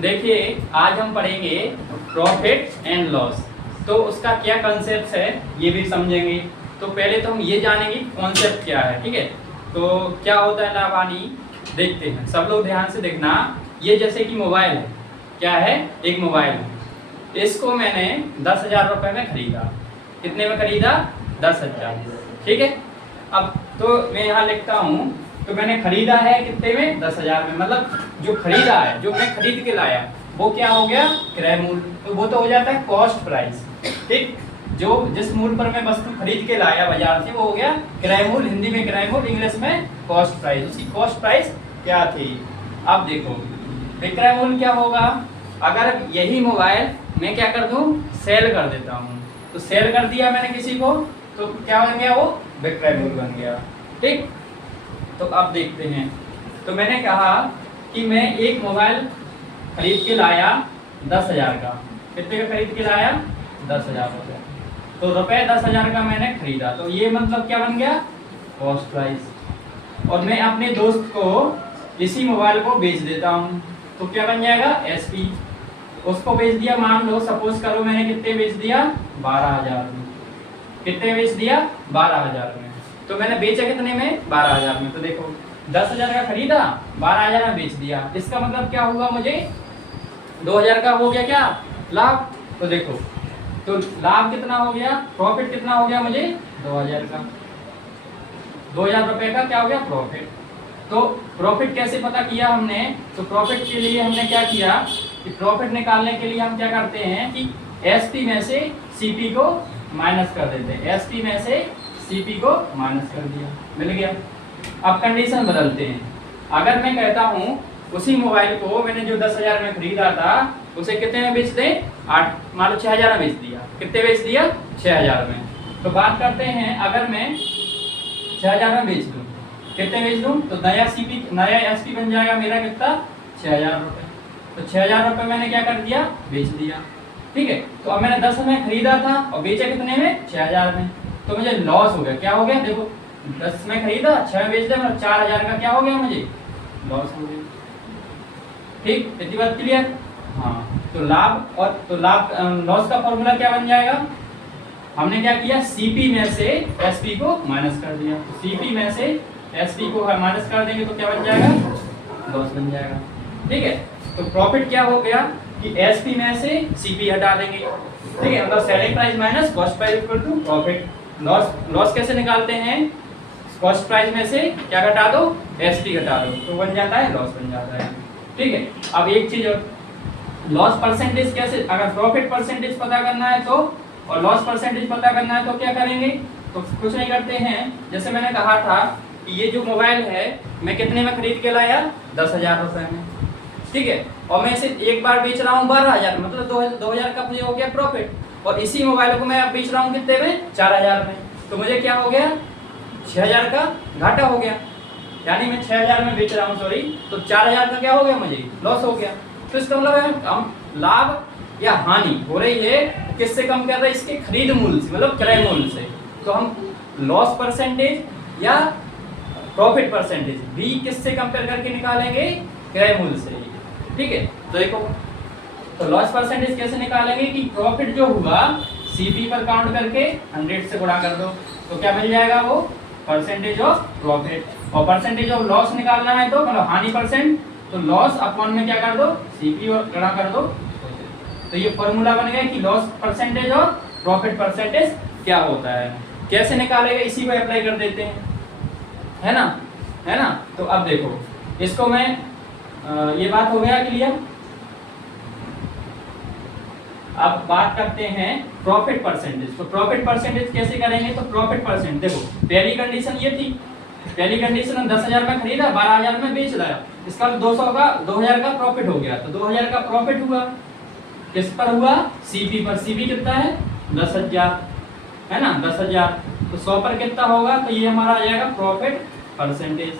देखिए आज हम पढ़ेंगे प्रॉफिट एंड लॉस। तो उसका क्या कंसेप्ट है ये भी समझेंगे। तो पहले तो हम ये जानेंगे कॉन्सेप्ट क्या है, ठीक है। तो क्या होता है लाभ हानि देखते हैं, सब लोग ध्यान से देखना। ये जैसे कि मोबाइल है, क्या है, एक मोबाइल है। इसको मैंने 10,000 रुपये में खरीदा। कितने में खरीदा? 10,000, ठीक है। अब तो मैं यहाँ लिखता हूँ, तो मैंने खरीदा है कितने में? 10,000 में। मतलब जो खरीदा है, जो मैं खरीद के लाया, वो क्या हो गया? क्रय मूल्य। तो वो तो हो जाता है कॉस्ट प्राइस, ठीक। जो जिस मूल्य पर मैं वस्तु खरीद के लाया बाजार से, वो हो गया क्रय मूल्य। हिंदी में क्रय मूल्य, इंग्लिश में कॉस्ट प्राइस। उसकी कॉस्ट प्राइस क्या थी? अब देखो विक्रय मूल्य क्या होगा। अगर यही मोबाइल मैं क्या कर दूं? सेल कर देता हूँ। तो सेल कर दिया मैंने किसी को, तो क्या बन गया? वो विक्रय मूल्य बन गया, ठीक। तो अब देखते हैं। तो मैंने कहा कि मैं एक मोबाइल खरीद के लाया 10,000 का। कितने का खरीद के लाया? 10,000 रुपये। तो रुपये 10,000 का मैंने खरीदा, तो ये मतलब क्या बन गया? Cost price. और मैं अपने दोस्त को इसी मोबाइल को बेच देता हूँ, तो क्या बन जाएगा? एसपी। उसको बेच दिया, मान लो सपोज करो मैंने कितने बेच दिया? 12,000 में। कितने बेच दिया? 12,000 में। तो मैंने बेचा कितने में? 12,000 में। तो देखो 10,000 का खरीदा, 12,000 में बेच दिया। इसका मतलब क्या हुआ? मुझे 2,000 का हो गया क्या? लाभ। तो देखो, तो लाभ कितना हो गया? प्रॉफिट कितना हो गया मुझे? 2,000 का। 2,000 रुपए का क्या हो गया? प्रॉफिट। तो प्रॉफिट कैसे पता किया हमने? तो प्रॉफिट के लिए हमने क्या किया कि प्रॉफिट निकालने के लिए हम क्या करते हैं कि एसपी में से सीपी को माइनस कर देते हैं। एसपी में से सीपी को माइनस कर दिया, मिल गया। अब कंडीशन बदलते हैं। अगर मैं कहता हूँ उसी मोबाइल को मैंने जो 10,000 में खरीदा था, उसे कितने में बेच दें? 8, मान लो 6,000 में बेच दिया। कितने बेच दिया? 6,000 में। तो बात करते हैं, अगर मैं 6,000 में बेच दूँ, कितने बेच दूँ? तो नया सीपी, नया एसपी बन जाएगा मेरा कितना? 6,000 रुपये। तो 6,000 रुपये मैंने क्या कर दिया? बेच दिया, ठीक है। तो अब मैंने 10 में खरीदा था और बेचा कितने में? 6,000 में। तो मुझे लॉस हो गया। क्या हो गया? देखो 10 में खरीदा, 6 में बेच दिया, मतलब 4,000 का क्या हो गया? मुझे लॉस हो गया, ठीक। इतनी बात क्लियर? हाँ। तो लाभ और तो लाभ लॉस का फॉर्मूला क्या बन जाएगा? हमने क्या किया? सीपी में से एसपी को माइनस कर दिया। तो सीपी में से एसपी को माइनस कर देंगे तो क्या बन जाएगा? लॉस बन जाएगा, ठीक है। तो प्रॉफिट क्या हो गया कि एसपी में से सीपी हटा देंगे, ठीक है। मतलब selling price minus cost price equal to profit. Loss, loss कैसे निकालते हैं? कॉस्ट प्राइस में से क्या घटा दो? एसपी घटा दो, तो बन जाता है लॉस, बन जाता है, ठीक है। अब एक चीज और, लॉस परसेंटेज कैसे, अगर प्रॉफिट परसेंटेज पता करना है तो, और लॉस परसेंटेज पता करना है तो क्या करेंगे? तो कुछ नहीं करते हैं। जैसे मैंने कहा था कि ये जो मोबाइल है मैं कितने में खरीद के लाया? 10,000 रुपये में, ठीक है। और मैं इसे एक बार बेच रहा हूँ 12,000, मतलब 2,000 का मुझे हो गया प्रॉफिट। और इसी मोबाइल को मैं अब बेच रहा हूँ कितने में? 4,000 में। तो मुझे क्या हो गया? 6,000 का घाटा हो गया। यानी मैं 6,000 में बेच रहा हूँ, सॉरी, तो 4,000 का क्या हो गया? मुझे लॉस हो गया। तो इसका मतलब है हम लाभ या हानि हो रही है किससे कम कर रहे हैं? इसके खरीद मूल्य से, मतलब क्रय मूल्य से। तो हम लॉस परसेंटेज या प्रॉफिट परसेंटेज भी किससे कंपेयर करके निकालेंगे? क्रय मूल्य से, ठीक है। तो देखो, तो लॉस परसेंटेज कैसे निकालेंगे कि प्रॉफिट जो हुआ सीपी पर काउंट करके 100 से गुणा कर दो, तो क्या मिल जाएगा? वो परसेंटेज ऑफ प्रॉफिट। और परसेंटेज ऑफ लॉस निकालना है तो मतलब हानि परसेंट, तो लॉस अपॉन में क्या कर दो? सीपी और गुणा कर दो। तो ये फॉर्मूला बन गया कि लॉस परसेंटेज और प्रॉफिट परसेंटेज क्या होता है। कैसे निकालेगा? इसी को अप्लाई कर देते हैं, है ना, है ना। तो अब देखो इसको मैं ये बात हो गया क्लियर। अब बात करते हैं प्रॉफिट परसेंटेज। तो प्रॉफिट परसेंटेज कैसे करेंगे? तो प्रॉफिट परसेंट देखो, पहली कंडीशन ये थी, पहली कंडीशन 10,000 में खरीदा, 12,000 में बेच लाया। इसका 2,000 का प्रॉफिट हो गया। तो 2,000 का प्रॉफिट हुआ, किस पर हुआ? सीपी पर। सीपी कितना है? 10,000, है ना, 10,000। तो 100 पर कितना होगा? तो ये हमारा आ जाएगा प्रॉफिट परसेंटेज।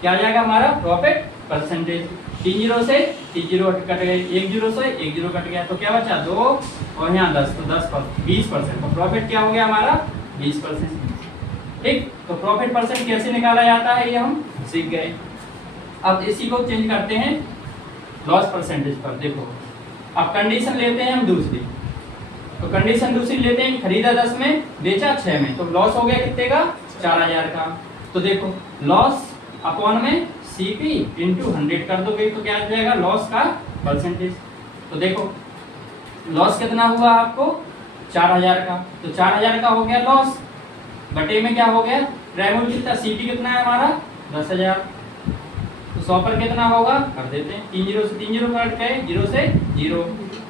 क्या आ जाएगा हमारा? Profit percentage. 30 से 30 कट गए, 10 से 10 कट गया, तो क्या बचा? 2 और यहाँ 10, तो 20%। तो प्रॉफिट क्या हो गया हमारा? 20%, ठीक। तो प्रॉफिट परसेंट कैसे निकाला जाता है ये हम सीख गए। अब इसी को चेंज करते हैं लॉस परसेंटेज पर। देखो अब कंडीशन लेते हैं हम दूसरी, तो कंडीशन दूसरी लेते हैं, खरीदा 10 में बेचा 6 में, तो लॉस हो गया कितने का 4000 का। तो देखो लॉस अपॉन में सीपी इंटू 100 कर दोगे तो क्या आ जाएगा लॉस का परसेंटेज। तो देखो लॉस कितना हुआ आपको 4000 का, तो 4000 का हो गया लॉस, बटे में क्या हो गया रेवेन्यू कितना, सीपी कितना है हमारा 10000, तो 100 पर कितना होगा कर देते हैं, 3 जीरो से 3 जीरो कट गए, 0 से 0,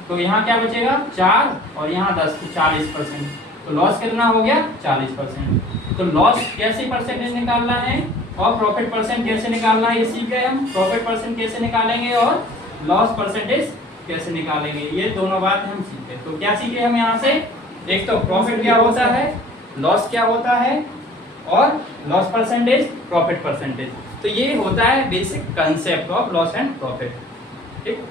तो यहाँ क्या बचेगा 4 और यहाँ 10, तो 40%, तो लॉस कितना हो गया 40%। तो लॉस कैसे परसेंटेज निकालना है और प्रॉफिट परसेंट कैसे निकालना है ये सीख गए हम, प्रॉफिट परसेंट कैसे निकालेंगे और लॉस परसेंटेज कैसे निकालेंगे, ये दोनों बात हम सीखे। तो क्या सीखे हम यहाँ से, एक तो प्रॉफिट क्या होता है, लॉस क्या होता है और लॉस परसेंटेज प्रॉफिट परसेंटेज। तो ये होता है basic concept of loss and profit. ठीक।